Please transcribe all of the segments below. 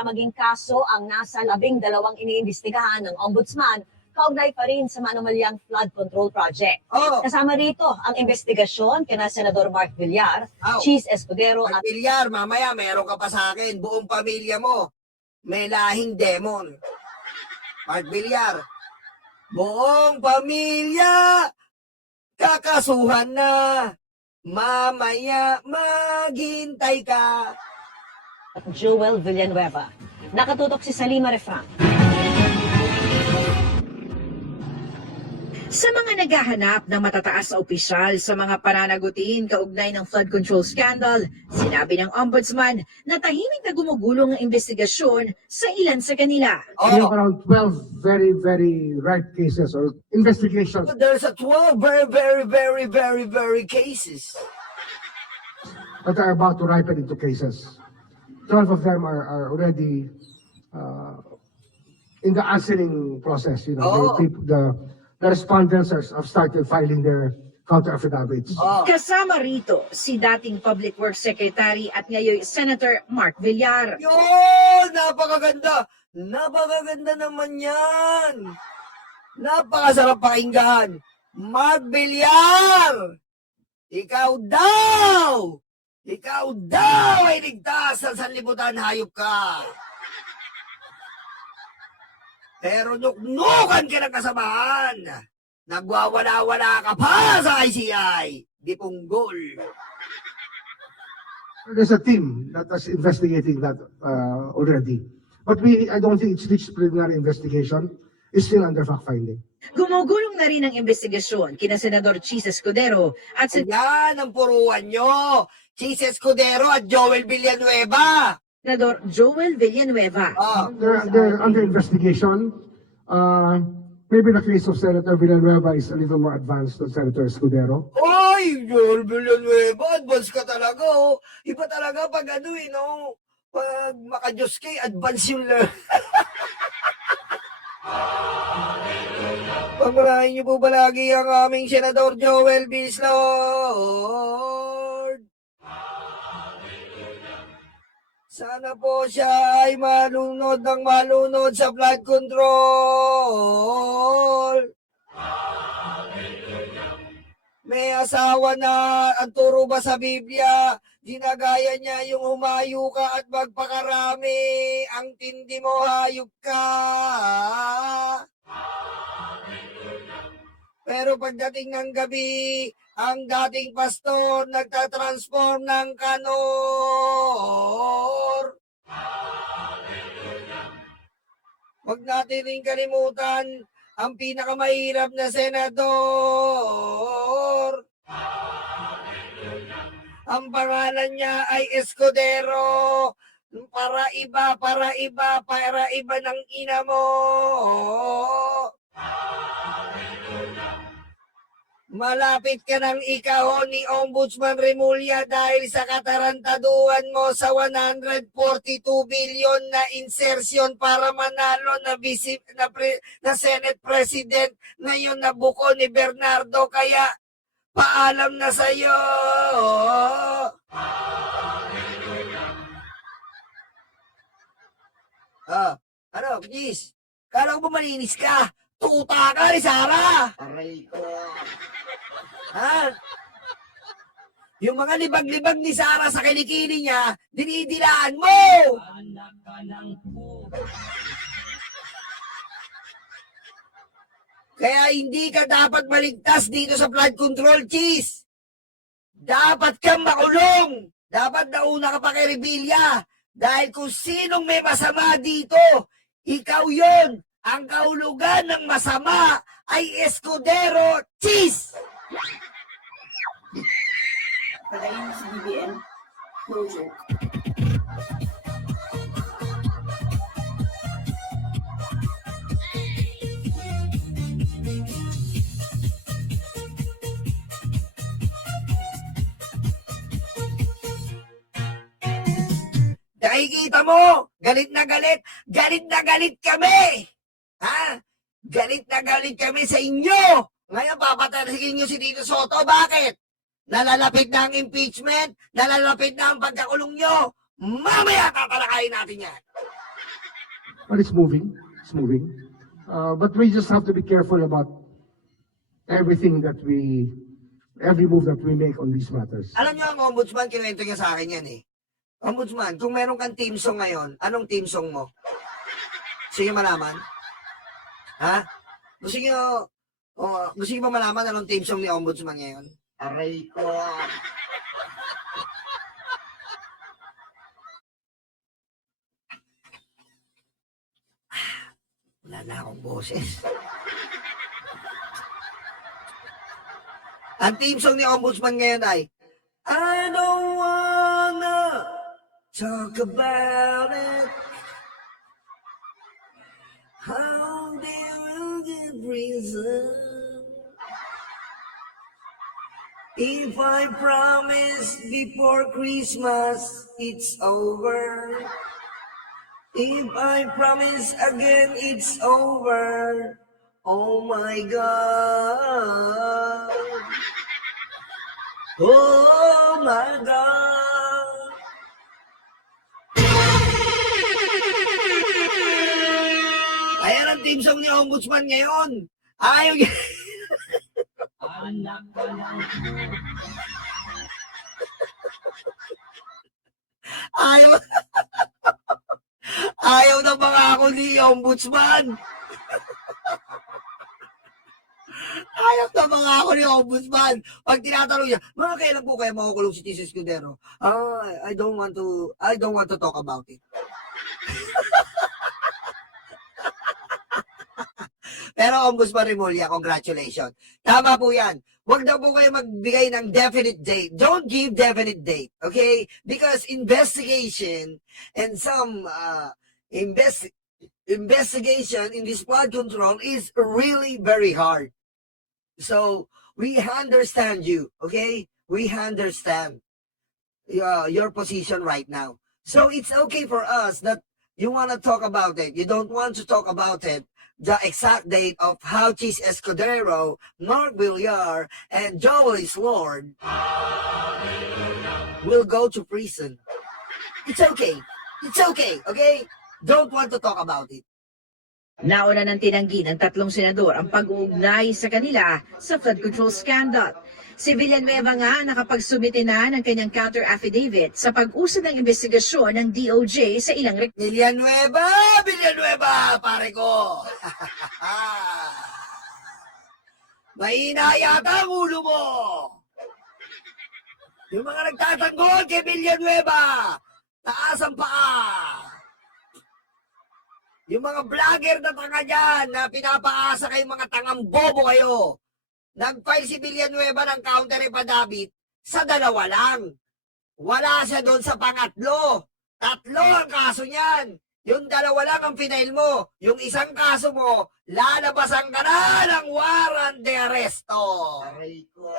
para maging kaso ang nasa 12 iniimbestigahan ng Ombudsman kaugnay pa rin sa manumalyang flood control project. Oh, Kasama rito ang investigasyon kina Senador Mark Villar, Ow. Cheese Escudero at Bilyar, mamaya meron ka pa sa akin. Buong pamilya mo, may lahing demon. Mark Bilyar, buong pamilya, kakasuhan na. Mamaya, maghintay ka. Joel Villanueva. Nakatutok si Salima Refran. Sa mga naghahanap ng matataas na opisyal sa mga pananagutin kaugnay ng flood control scandal, sinabi ng Ombudsman na tahimik na gumugulong ang investigasyon sa ilan sa kanila. We have around 12 very, very ripe cases or investigations There's a 12 very cases. that are about to ripen into cases. 12 of them are already in the answering process. You know, the respondents have started filing their counter affidavits. Kasama rito si dating Public Works Secretary at ngayon Senator Mark Villar. Yun! Napakaganda! Napakaganda naman yan! Napakasarap pakinggan! Mark Villar! Ikaw daw! Ikaw daw ay ligtas sa sanlibutan, hayop ka! Pero nuknukan ka ng kasamahan! Nagwawala-wala ka pa sa ICI! Di punggol! There's a team that is investigating that already. But I don't think it's reached preliminary investigation. It's still under fact-finding. Gumugulong na rin ang investigasyon kina Senador Cheese Escudero at Yan ang puruan nyo! Cheese Escudero at Joel Villanueva! Senador Joel Villanueva. They're under investigation. Maybe the case of Senator Villanueva is a little more advanced than Senator Escudero. Ay, Joel Villanueva, advance ka talaga, oh. Iba talaga pag ano, no? Pag maka-Diyos kay, advance yung Pagmulahin niyo po palagi ang aming Senador Joel Lord. Sana po siya ay malunod ng malunod sa flood control. May asawa na, ang turo ba sa Biblia, ginagaya niya yung humayo ka at magpakarami. Ang tindi mo, hayop ka. Pero pagdating ng gabi, ang dating pastor nagtatransform ng kanor. Huwag natin rin kalimutan ang pinakamahirap na senador. Ang pangalan niya ay Escudero. Para iba ng ina mo. Malapit ka ng ikaw ni Ombudsman Remulla dahil sa katarantaduhan mo sa 142 billion na insertion para manalo na Senate President ngayon na buko ni Bernardo, kaya paalam na sa'yo. Ano, please? Kala ko ba malinis ka? Tuta ka ni Sarah! Aray ko. Ha? Yung mga libag-libag ni Sarah sa kilikili niya, dinidilaan mo! Anak ka ng Kaya hindi ka dapat maligtas dito sa flood control, Cheese. Dapat kang makulong. Dapat nauna ka pa kay Revilla. Dahil kung sinong may masama dito, ikaw yon. Ang kahulugan ng masama ay Escudero, Cheese. Pagayin mo sa BBM. No joke. Nakikita mo, galit na galit kami. Ha? Galit na galit kami sa inyo. Ngayon, papatalikin nyo si Tito Soto. Bakit? Nalalapit na ang impeachment, nalalapit na ang pagkakulong nyo. Mamaya tatalakayin natin yan. but it's moving. It's moving. But we just have to be careful about everything every move that we make on these matters. Alam niyo ang ombudsman, kinuwento niya sa akin yan eh. Ombudsman, kung meron kang team song ngayon, anong team song mo? Gusto niyo malaman? Ha? Gusto niyo ba malaman anong team song ni ombudsman ngayon? Aray ko. Wala na akong boses. Ang team song ni ombudsman ngayon ay I don't wanna talk about it. How they will get prison. If I promise before Christmas it's over. If I promise again it's over. Oh my God. Oh my God. Ayan ang team song ni Ombudsman ngayon. Ayaw niya. Ayaw. Ayaw na mga ako ni Ombudsman. Ayaw na mga ako ni Ombudsman. Pag tinatanong niya, mga kailan po kaya makukulong si Tisa Escudero? I don't want to talk about it. Pero Ombudsman Remulla, congratulations. Tama po yan. Huwag daw po kayo magbigay ng definite date. Don't give definite date, okay? Because investigation and some investigation in this flood control is really very hard. So, we understand you, okay? We understand your position right now. So, it's okay for us that you want to talk about it. You don't want to talk about it. The exact date of how Chis Escudero, Mark Villar, and Joel Lord will go to prison. It's okay. It's okay, okay? Don't want to talk about it. Nauna ng tinanggi ng tatlong senador ang pag-uugnay sa kanila sa flood control scandal. Si Villanueva nga nakapagsumite na ng kanyang counter-affidavit sa pag-usad ng investigasyon ng DOJ sa ilang Villanueva! Villanueva! Pare ko! Mahina yata ang ulo mo! Yung mga nagtatanggol kay Villanueva! Taas ang paa! Yung mga vlogger na tanga dyan na pinapaasa kayong mga tangang bobo kayo. Nag-file si Villanueva ng counter-affidavit sa 2 lang. Wala siya doon sa pangatlo. 3 ang kaso niyan. Yung 2 lang ang pinail mo. Yung isang kaso mo, lalabasan ka na ng warrant de arresto. Aray ko.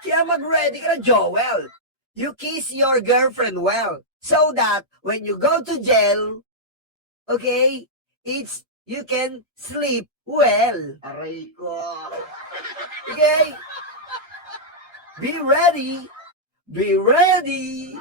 Kaya mag-ready ka na, Joel. You kiss your girlfriend well. So that when you go to jail, okay, you can sleep well. Aray ko. Okay? Be ready. Be ready.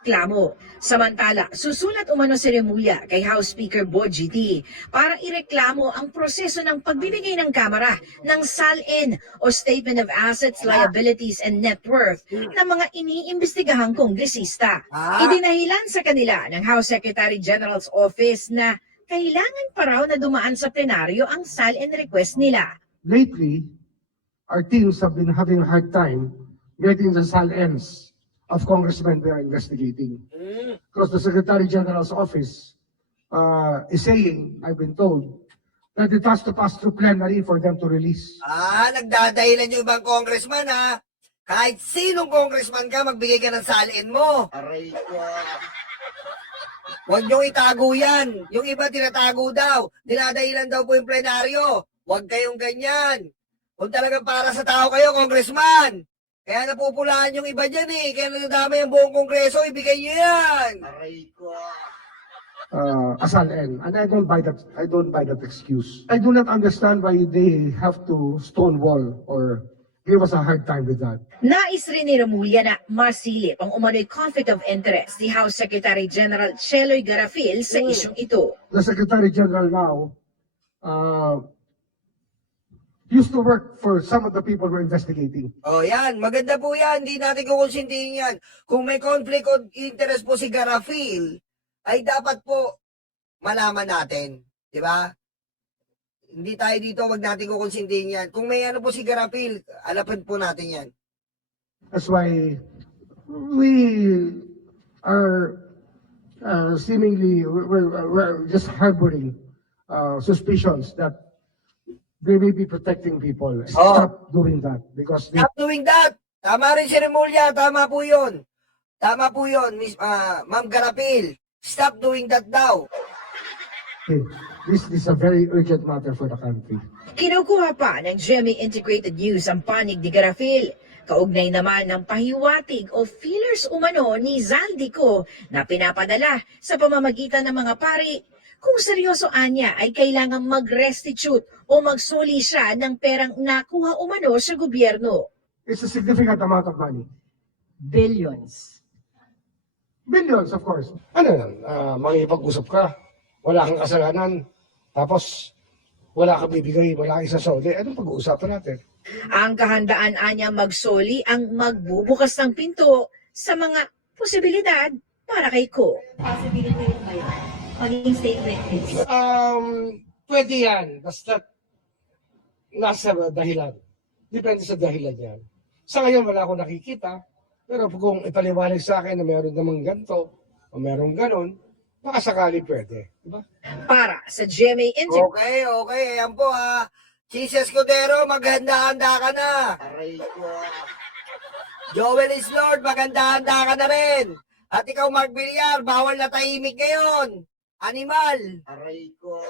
reklamo. Samantala, susulat umano si Remulla kay House Speaker Bo GT para ireklamo ang proseso ng pagbibigay ng Kamara ng SALN o Statement of Assets, Liabilities and Net Worth ng mga iniimbestigahang kongresista. Idinahilan sa kanila ng House Secretary General's Office na kailangan pa raw na dumaan sa plenaryo ang SALN request nila. Lately, our teams have been having a hard time getting the SALNs of congressmen they are investigating. Because the Secretary General's office is saying, I've been told, that it has to pass through plenary for them to release. Nagdadahilan yung ibang congressman ha. Kahit sinong congressman ka, magbigay ka ng salin mo. Aray ko. Huwag niyong itago yan. Yung iba tinatago daw. Dinadahilan daw po yung plenaryo. Huwag kayong ganyan. Kung talagang para sa tao kayo, congressman. Kaya napupulaan yung iba dyan eh. Kaya nadadama yung buong kongreso, ibigay nyo yan. Aray ko. SALN, and I don't buy that excuse. I do not understand why they have to stonewall or gave us a hard time with that. Nais rin ni Remulla na masilip ang umano'y conflict of interest ni House Secretary General Cheloy Garafil sa isyong ito. The Secretary General now used to work for some of the people we're investigating. Oh, yan. Maganda po yan. Hindi natin kukonsintihin yan. Kung may conflict of interest po si Garafil, ay dapat po malaman natin. Di ba? Hindi tayo dito, wag natin kukonsintihin yan. Kung may ano po si Garafil, alapan po natin yan. That's why we are seemingly we're just harboring suspicions that they may be protecting people. Stop doing that because they, Stop doing that. Tama rin si Remulla. Tama po yun. Tama po yun, Ma'am Garapil. Stop doing that daw. this is a very urgent matter for the country. Kinukuha pa ng GMA Integrated News ang panig ni Garafil. Kaugnay naman ng pahiwatig o feelers umano ni Zaldico na pinapadala sa pamamagitan ng mga pari kung seryoso anya ay kailangang mag-restitute o magsoli siya ng perang nakuha umano sa gobyerno. It's a significant amount of money. Billions. Billions, of course. Ano yan? Makipag-usap ka, wala kang kasalanan, tapos wala kang bibigay, wala kang isasoli. Anong pag-uusapan natin? Ang kahandaan anya magsoli ang magbubukas ng pinto sa mga posibilidad para kay Ko. Possibility rin ba yun? Magiging state witness. Pwede yan, basta nasa dahilan. Depende sa dahilan yan. Sa ngayon, wala akong nakikita, pero kung ipaliwanag sa akin na meron namang ganito, o meron ganon, baka sakali pwede. Diba? Para sa GMA Integrated. Okay. Ayan po ha. Chis Escudero, maghanda-handa ka na. Aray ko. Joel is Lord, maghanda-handa ka na rin. At ikaw, Mark Villar, bawal na tahimik ngayon. Animal. Aray ko.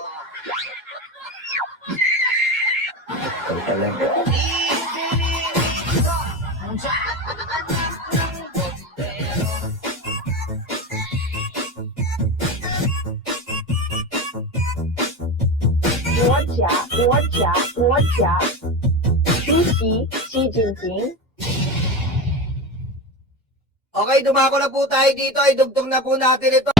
Okay, dumako na po tayo dito. Ay, dugtong na po natin ito.